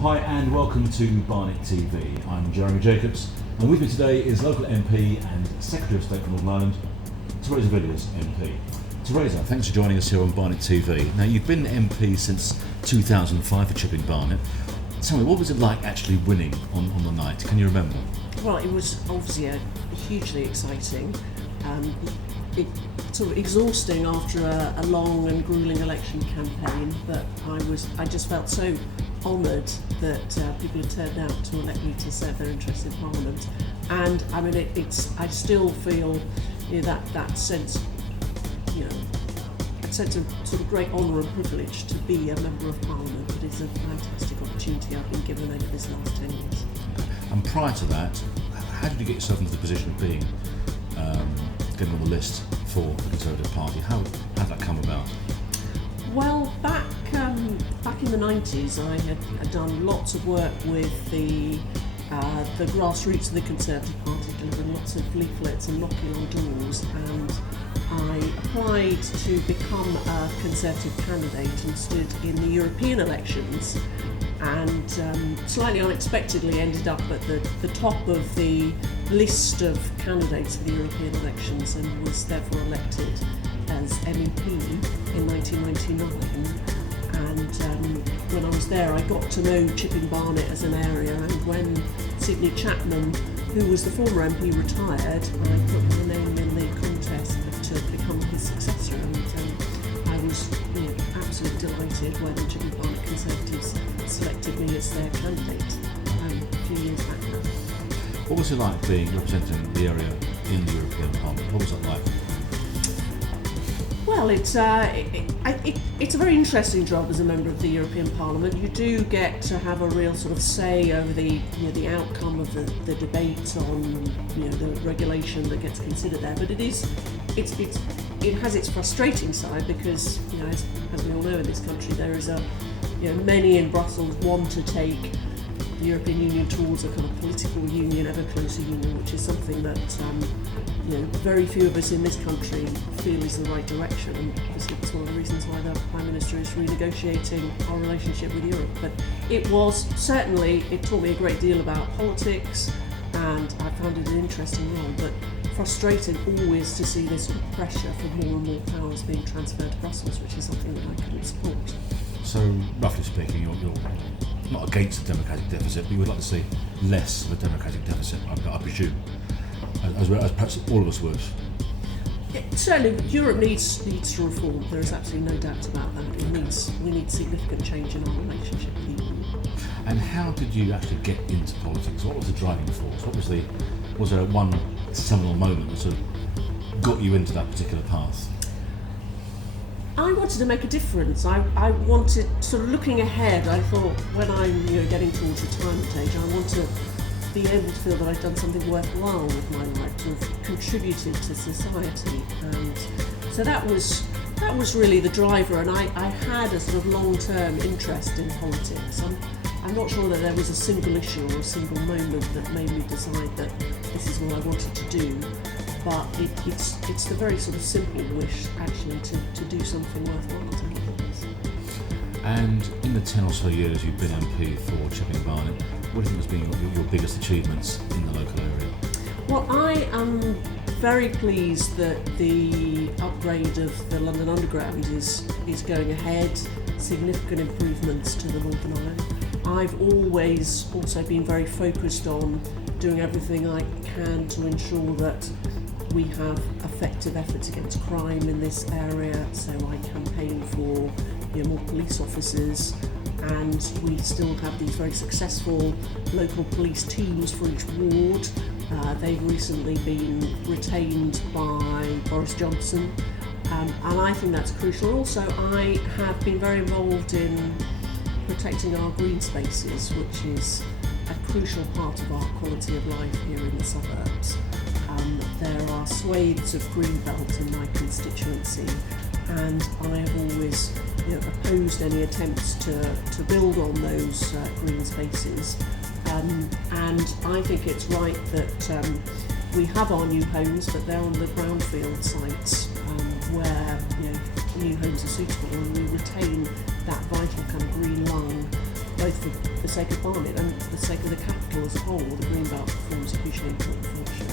Hi and welcome to Barnet TV. I'm Jeremy Jacobs, and with me today is local MP and Secretary of State for Northern Ireland, Theresa Villiers, MP. Theresa, thanks for joining us here on Barnet TV. Now, you've been MP since 2005 for Chipping Barnet. Tell me, what was it like actually winning on the night? Can you remember? Well, it was obviously hugely exciting. It sort of exhausting after a long and gruelling election campaign, but I just felt so honoured that people had turned out to elect me to serve their interests in Parliament. And I mean, I still feel that sense, a sense of sort of great honour and privilege to be a member of Parliament. It is a fantastic opportunity I've been given over this last 10 years. And prior to that, how did you get yourself into the position of being getting on the list for the Conservative Party? How did that come about? Well, back in the 90s, I had done lots of work with the grassroots of the Conservative Party, delivering lots of leaflets and knocking on doors, and I applied to become a Conservative candidate and stood in the European elections, and slightly unexpectedly ended up at the top of the list of candidates for the European elections and was therefore elected as MEP in 1999. And when I was there, I got to know Chipping Barnet as an area, and when Sidney Chapman, who was the former MP, retired, I put my name in the contest to become his successor, and I was absolutely delighted when the Chipping Barnet Conservatives selected me as their candidate a few years back now. What was it like being representing the area in the European Parliament? What was it like? Well, it's a very interesting job as a member of the European Parliament. You do get to have a real sort of say over the outcome of the debate on the regulation that gets considered there. But it has its frustrating side because as we all know in this country, there is many in Brussels want to take the European Union towards a kind of political union, ever closer union, which is something that very few of us in this country feel is the right direction, and obviously it's one of the reasons why the Prime Minister is renegotiating our relationship with Europe. But it taught me a great deal about politics, and I found it an interesting role, but frustrating always to see this pressure for more and more powers being transferred to Brussels, which is something that I couldn't support. So, roughly speaking, you're not against the democratic deficit, but you would like to see less of a democratic deficit, I presume, as perhaps all of us would. Certainly, Europe needs to reform. There is absolutely no doubt about that. We need significant change in our relationship with the EU. And how did you actually get into politics? What was the driving force? Was there one seminal moment that sort of got you into that particular path? I wanted to make a difference. I wanted, sort of looking ahead, I thought when I'm getting towards retirement age, I want to be able to feel that I've done something worthwhile with my life, to have contributed to society. And so that was really the driver, and I had a sort of long-term interest in politics. I'm not sure that there was a single issue or a single moment that made me decide that this is what I wanted to do. But it's the very sort of simple wish, actually, to do something worthwhile to make a difference. And in the 10 or so years you've been MP for Chipping Barnet, what do you think has been your biggest achievements in the local area? Well, I am very pleased that the upgrade of the London Underground is going ahead, significant improvements to the Northern Ireland. I've always also been very focused on doing everything I can to ensure that we have effective efforts against crime in this area, so I campaign for more police officers, and we still have these very successful local police teams for each ward. They've recently been retained by Boris Johnson, and I think that's crucial. Also, I have been very involved in protecting our green spaces, which is a crucial part of our quality of life here in the suburbs. There are swathes of green belt in my constituency, and I have always opposed any attempts to build on those green spaces. And I think it's right that we have our new homes, but they're on the brownfield sites where new homes are suitable, and we retain sake of Barnet and for the sake of the capital as a whole, the Greenbelt performs a hugely important function.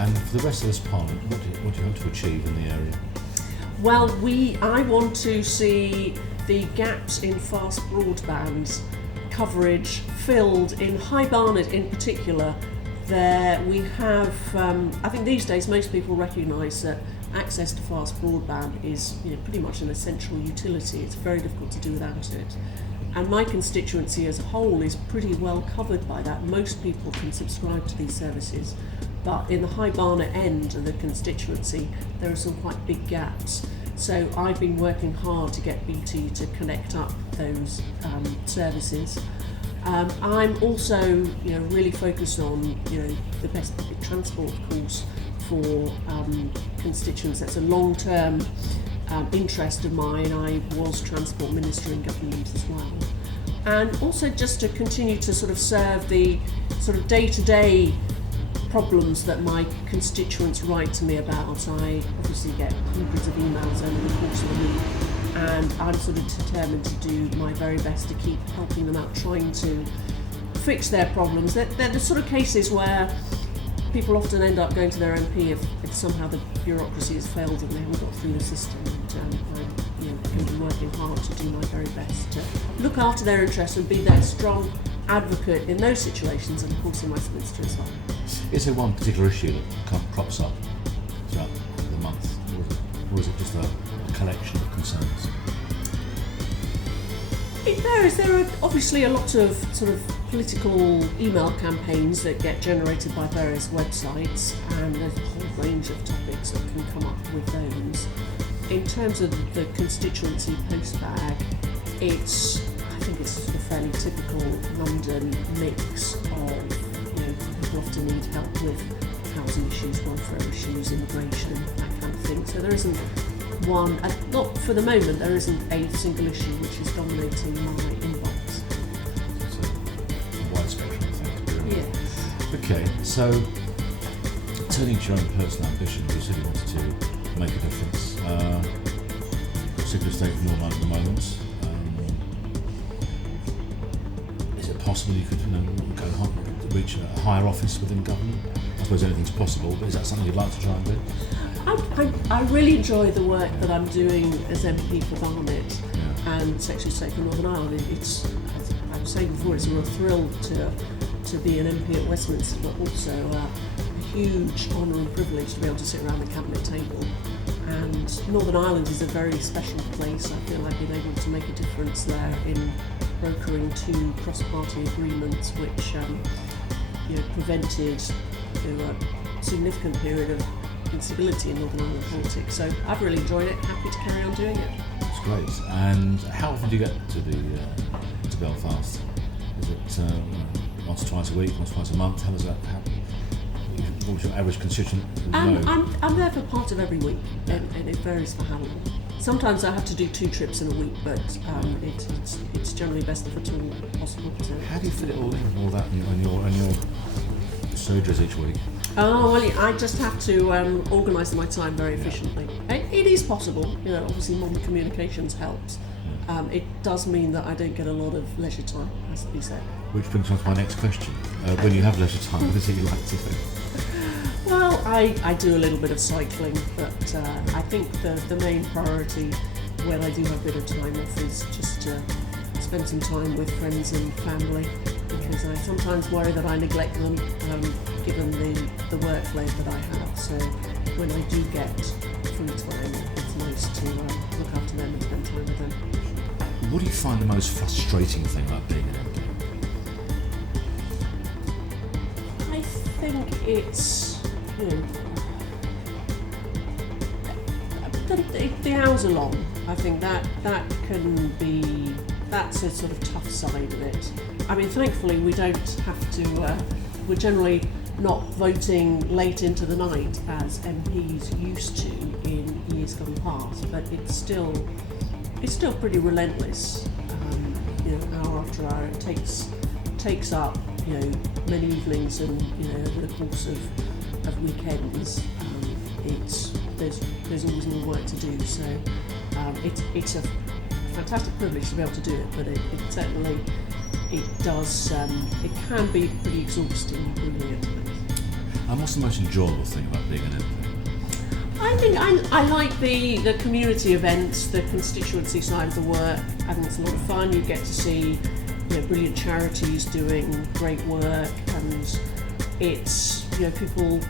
And for the rest of this Parliament, what do you hope to achieve in the area? Well, I want to see the gaps in fast broadband coverage filled in High Barnet in particular. There we have, I think these days most people recognise that access to fast broadband is pretty much an essential utility. It's very difficult to do without it. And my constituency as a whole is pretty well covered by that. Most people can subscribe to these services. But in the High Barnet end of the constituency, there are some quite big gaps. So I've been working hard to get BT to connect up those services. I'm also, really focused on, the best public transport, of course, for constituents. That's a long-term interest of mine. I was Transport Minister in government as well. And also just to continue to sort of serve the sort of day-to-day problems that my constituents write to me about. I obviously get hundreds of emails over the course of the week, and I'm sort of determined to do my very best to keep helping them out, trying to fix their problems. They're the sort of cases where people often end up going to their MP if somehow the bureaucracy has failed and they haven't got through the system. And I'm going to be working hard to do my very best to look after their interests and be their strong advocate in those situations, and of course in Westminster as well. Is there one particular issue that crops up throughout the month, or is it just a collection of concerns? It varies. There are obviously a lot of sort of political email campaigns that get generated by various websites, and there's a whole range of topics that can come up with those. In terms of the constituency postbag, I think it's sort of fairly typical London mix of, people often need help with housing issues, welfare issues, immigration, that kind of thing. So there isn't one, not for the moment, there isn't a single issue which is dominating my inbox. It's a wide spectrum of things. Yeah. Okay, so turning to your own personal ambitions, you said you wanted to make a difference. Secretary of State for Northern Ireland at the moment. Is it possible you could reach a higher office within government? I suppose anything's possible, but is that something you'd like to try and do? I really enjoy the work that I'm doing as MP for Barnet and Secretary of State for Northern Ireland. It's, as I was saying before, it's a real thrill to be an MP at Westminster, but also a huge honour and privilege to be able to sit around the cabinet table. And Northern Ireland is a very special place. I feel I've been able to make a difference there in brokering 2 cross-party agreements which prevented a significant period of instability in Northern Ireland politics. So I've really enjoyed it, happy to carry on doing it. That's great. And how often do you get to Belfast? Is it once or twice a week, once or twice a month? How does that happen? What's your average constituent? I'm there for part of every week, and it varies for how long. Sometimes I have to do 2 trips in a week, but it's generally best if at all possible to. How do you fit it all in, all that, and your surgeries each week? Oh well, I just have to organise my time very efficiently. It is possible, obviously modern communications helps. It does mean that I don't get a lot of leisure time, has to be said. Which brings on to my next question. When you have leisure time, what is it you like to do? Well, I do a little bit of cycling, but I think the main priority when I do have a bit of time off is just to spend some time with friends and family, because I sometimes worry that I neglect them given the workload that I have. So when I do get free time, it's nice to look after them and spend time with them. What do you find the most frustrating thing about being an MP? I think it's the hours are long. I think that's a sort of tough side of it. I mean, thankfully we don't have to, we're generally not voting late into the night as MPs used to in years gone past, but it's still pretty relentless. Hour after hour, it takes up many evenings, and over the course of weekends, there's always more work to do. So it's a fantastic privilege to be able to do it, but it certainly it does, it can be pretty exhausting being it. And what's the most enjoyable thing about being an MP? I think I like the community events, the constituency side of the work. I think it's a lot of fun. You get to see brilliant charities doing great work, and it's people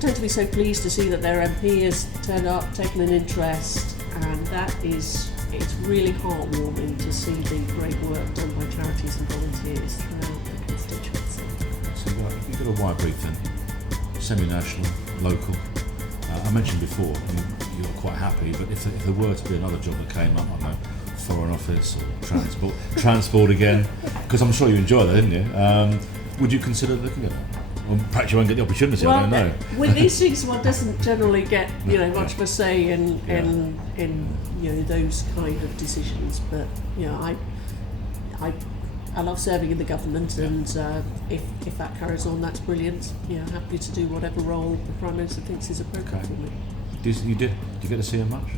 tend to be so pleased to see that their MP has turned up, taken an interest, and it's really heartwarming to see the great work done by charities and volunteers throughout the constituency. So you've got a wide brief then, semi-national, local. I mentioned before, you're quite happy, but if there were to be another job that came up, I don't know, Foreign Office or transport again, because I'm sure you enjoy that, didn't you? Would you consider looking at that? Or perhaps you won't get the opportunity, I don't know. With these things, one doesn't generally get much of a say in those kind of decisions. But I love serving in the government, and if that carries on, that's brilliant. Happy to do whatever role the Prime Minister thinks is appropriate for me. Do you get to see him much?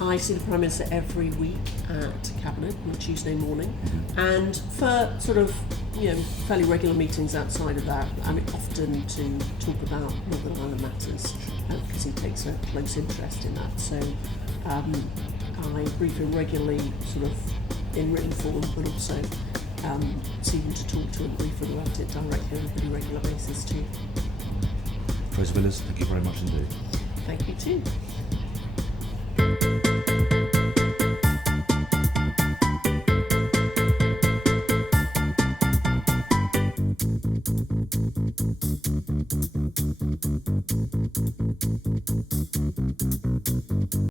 I see the Prime Minister every week at Cabinet on a Tuesday morning, and for sort of fairly regular meetings outside of that, often to talk about Northern Ireland matters, because he takes a close interest in that. So I brief him regularly, sort of in written form, but also see him to talk to and brief him about it directly on a pretty regular basis too. Theresa Villiers, thank you very much indeed. Thank you too.